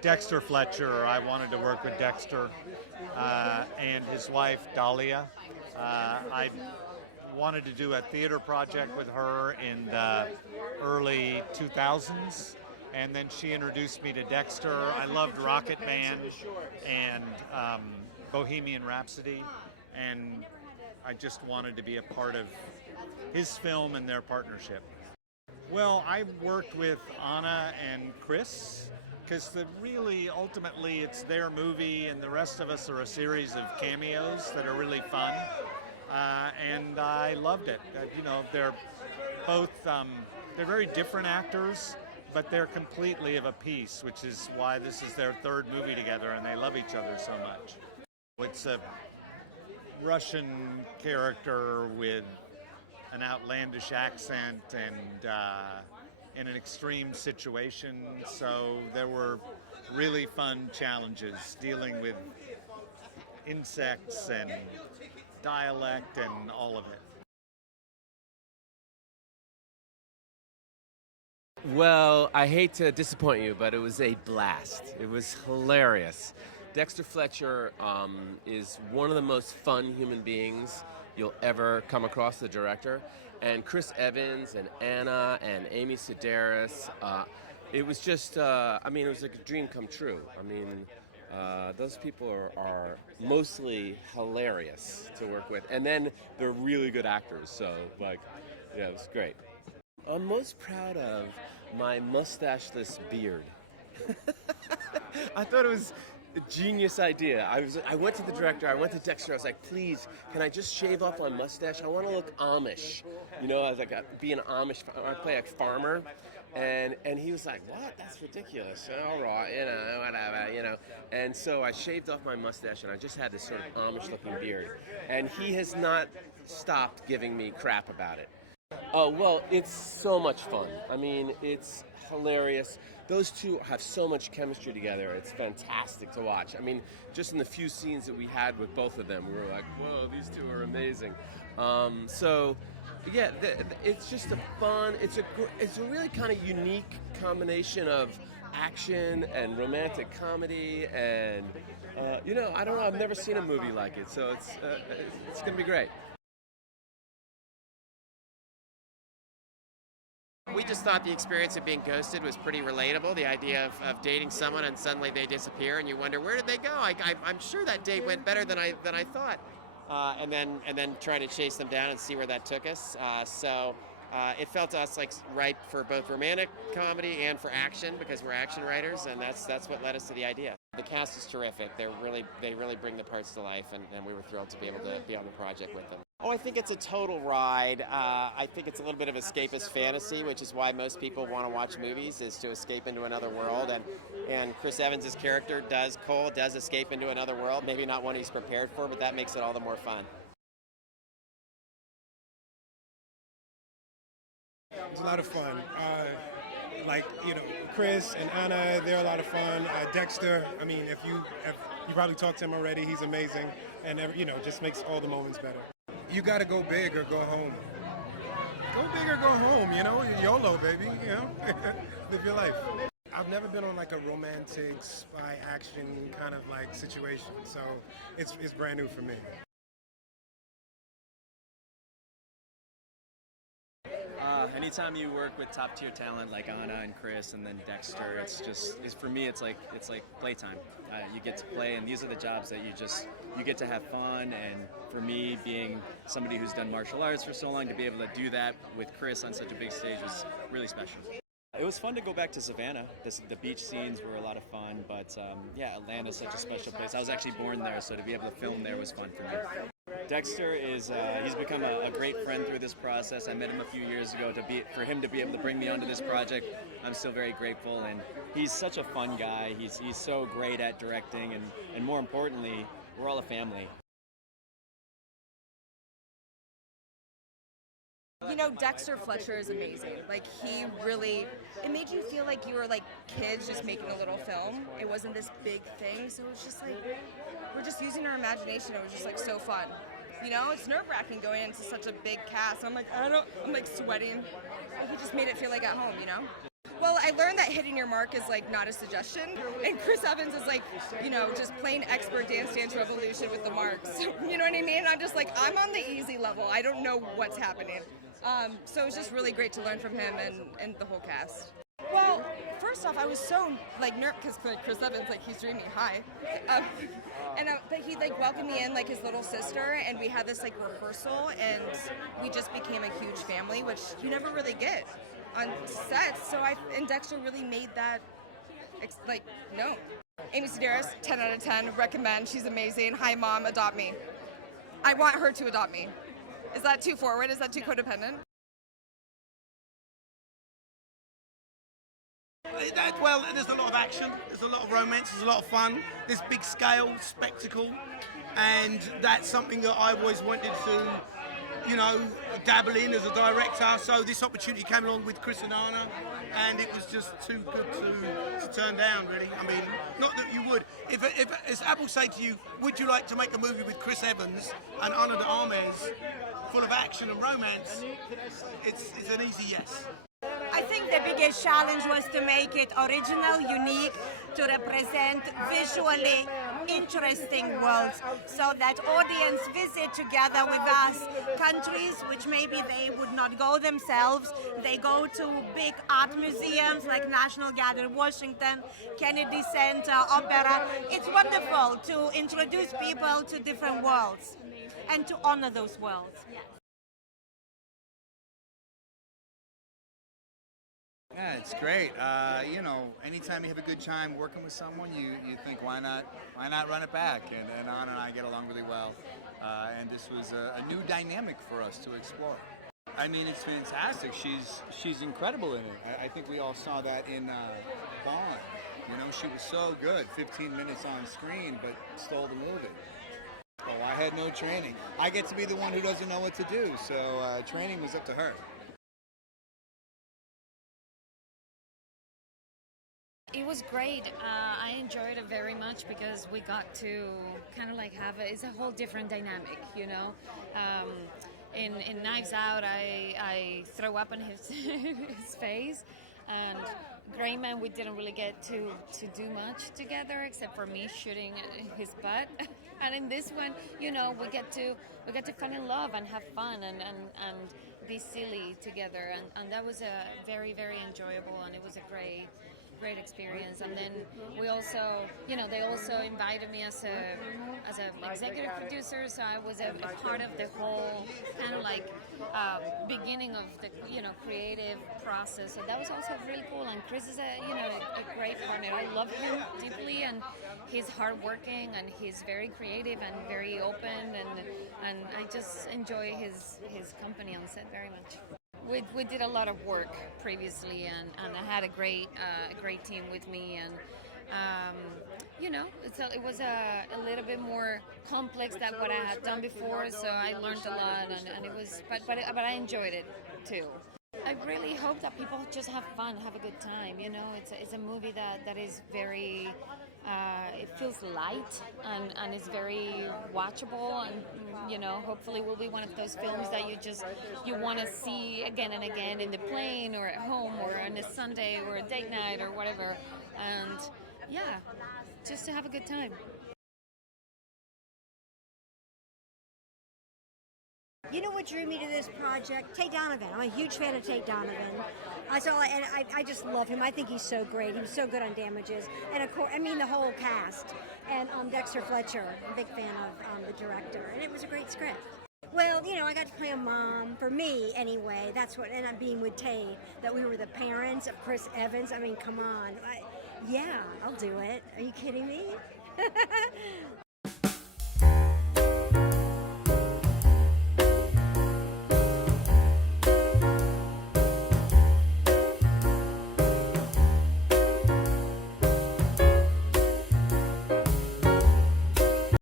Dexter Fletcher. I wanted to work with Dexter and his wife, Dahlia. I wanted to do a theater project with her in the early 2000s, and then she introduced me to Dexter. I loved Rocket Band and Bohemian Rhapsody, and I just wanted to be a part of his film and their partnership. Well, I worked with Anna and Chris because really, ultimately, it's their movie, and the rest of us are a series of cameos that are really fun. And I loved it. They're both, they're very different actors, but they're completely of a piece, which is why this is their third movie together, and they love each other so much. It's a Russian character with an outlandish accent and in an extreme situation, so there were really fun challenges dealing with insects and dialect and all of it. Well, I hate to disappoint you, but it was a blast. It was hilarious. Dexter Fletcher is one of the most fun human beings you'll ever come across, the director. And Chris Evans and Anna and Amy Sedaris, it was just, it was like a dream come true. Those people are mostly hilarious to work with. And then they're really good actors, so, it was great. I'm most proud of my mustacheless beard. I thought it was a genius idea. I went to the director, I went to Dexter, I was like, please, can I just shave off my mustache? I want to look Amish. I was like, be an Amish, I play a farmer. And he was like, what? That's ridiculous. All right, whatever. And so I shaved off my mustache, and I just had this sort of Amish-looking beard. And he has not stopped giving me crap about it. Oh, well, it's so much fun. It's hilarious. Those two have so much chemistry together. It's fantastic to watch. Just in the few scenes that we had with both of them, we were like, whoa, these two are amazing. It's just a fun, it's a really kind of unique combination of action and romantic comedy, and, I don't know, I've never seen a movie like it, so it's going to be great. We just thought the experience of being ghosted was pretty relatable. The idea of dating someone and suddenly they disappear and you wonder, where did they go? I'm sure that date went better than I thought. And then trying to chase them down and see where that took us. It felt to us like right for both romantic comedy and for action, because we're action writers, and that's what led us to the idea. The cast is terrific. They really bring the parts to life, and we were thrilled to be able to be on the project with them. Oh, I think it's a total ride. I think it's a little bit of escapist fantasy, which is why most people want to watch movies, is to escape into another world. And Chris Evans' character Cole does escape into another world. Maybe not one he's prepared for, but that makes it all the more fun. It's a lot of fun. Chris and Anna, they're a lot of fun. Dexter, if you probably talked to him already, he's amazing. And, just makes all the moments better. You got to go big or go home. Go big or go home, YOLO, baby, Live your life. I've never been on a romantic spy action kind of situation, so it's brand new for me. Anytime you work with top tier talent like Anna and Chris and then Dexter, for me it's like playtime. You get to play, and these are the jobs that you get to have fun. And for me, being somebody who's done martial arts for so long, to be able to do that with Chris on such a big stage was really special. It was fun to go back to Savannah. The beach scenes were a lot of fun, but Atlanta's such a special place. I was actually born there, so to be able to film there was fun for me. Dexter he's become a great friend through this process. I met him a few years ago. For him to be able to bring me onto this project, I'm still very grateful. And he's such a fun guy. He's so great at directing, and more importantly, we're all a family. Dexter Fletcher is amazing. It made you feel like you were kids just making a little film. It wasn't this big thing, so it was just we're just using our imagination. It was just so fun. It's nerve-wracking going into such a big cast. I'm sweating. He just made it feel like at home, Well, I learned that hitting your mark is like not a suggestion, and Chris Evans is like, you know, just plain expert Dance Revolution with the marks. You know what I mean? I'm just like, I'm on the easy level. I don't know what's happening. So it was just really great to learn from him and the whole cast. Well, first off, I was so like nervous because Chris Evans, like, he's dreaming high, but he like welcomed me in like his little sister, and we had this like rehearsal, and we just became a huge family, which you never really get on sets. So and Dexter really made that like known. Amy Sedaris, 10 out of 10, recommend. She's amazing. Hi, Mom, adopt me. I want her to adopt me. Is that too forward? Is that too codependent? Well, there's a lot of action, there's a lot of romance, there's a lot of fun, there's big scale, spectacle, and that's something that I always wanted to, you know, dabble in as a director. So this opportunity came along with Chris and Anna, and it was just too good to turn down, really. I mean, not that you would. If as Apple say to you, would you like to make a movie with Chris Evans and Ana de Armas, full of action and romance, it's an easy yes. I think the biggest challenge was to make it original, unique, to represent visually interesting worlds, so that audience visit together with us countries which maybe they would not go themselves. They go to big art museums like National Gallery in Washington, Kennedy Center, Opera. It's wonderful to introduce people to different worlds and to honor those worlds. Yeah, it's great. You know, anytime you have a good time working with someone, you think, why not run it back? And Anna and I get along really well. And this was a new dynamic for us to explore. I mean, it's fantastic. She's incredible in it. I think we all saw that in Bond. You know, she was so good. 15 minutes on screen, but stole the movie. Oh, I had no training. I get to be the one who doesn't know what to do, so training was up to her. It was great. I enjoyed it very much because we got to kind of like it's a whole different dynamic, you know. In Knives Out, I throw up in his his face, and Gray Man, we didn't really get to do much together except for me shooting his butt. And in this one, you know, we get to fall in love and have fun and be silly together, and that was a very, very enjoyable, and it was a great experience. And then we also, you know, they also invited me as a executive producer, so I was a part of the whole kind of like beginning of the, you know, creative process. So that was also really cool. And Chris is a great partner. I love him deeply, and he's hardworking, and he's very creative and very open, and I just enjoy his company on set very much. We did a lot of work previously, and I had a great team with me, and you know, it was a little bit more complex than what I had done before, so I learned a lot, and it was, but I enjoyed it too. I really hope that people just have fun, have a good time. You know, it's a movie that is very. It feels light and it's very watchable, and you know, hopefully will be one of those films that you want to see again and again in the plane or at home or on a Sunday or a date night or whatever, and yeah, just to have a good time. You know what drew me to this project? Tate Donovan. I'm a huge fan of Tate Donovan. I just love him. I think he's so great. He was so good on Damages. And of course, I mean the whole cast. And Dexter Fletcher, I'm a big fan of the director. And it was a great script. Well, you know, I got to play a mom, for me anyway. That's what ended up being with Tate, that we were the parents of Chris Evans. I mean, come on. Yeah, I'll do it. Are you kidding me?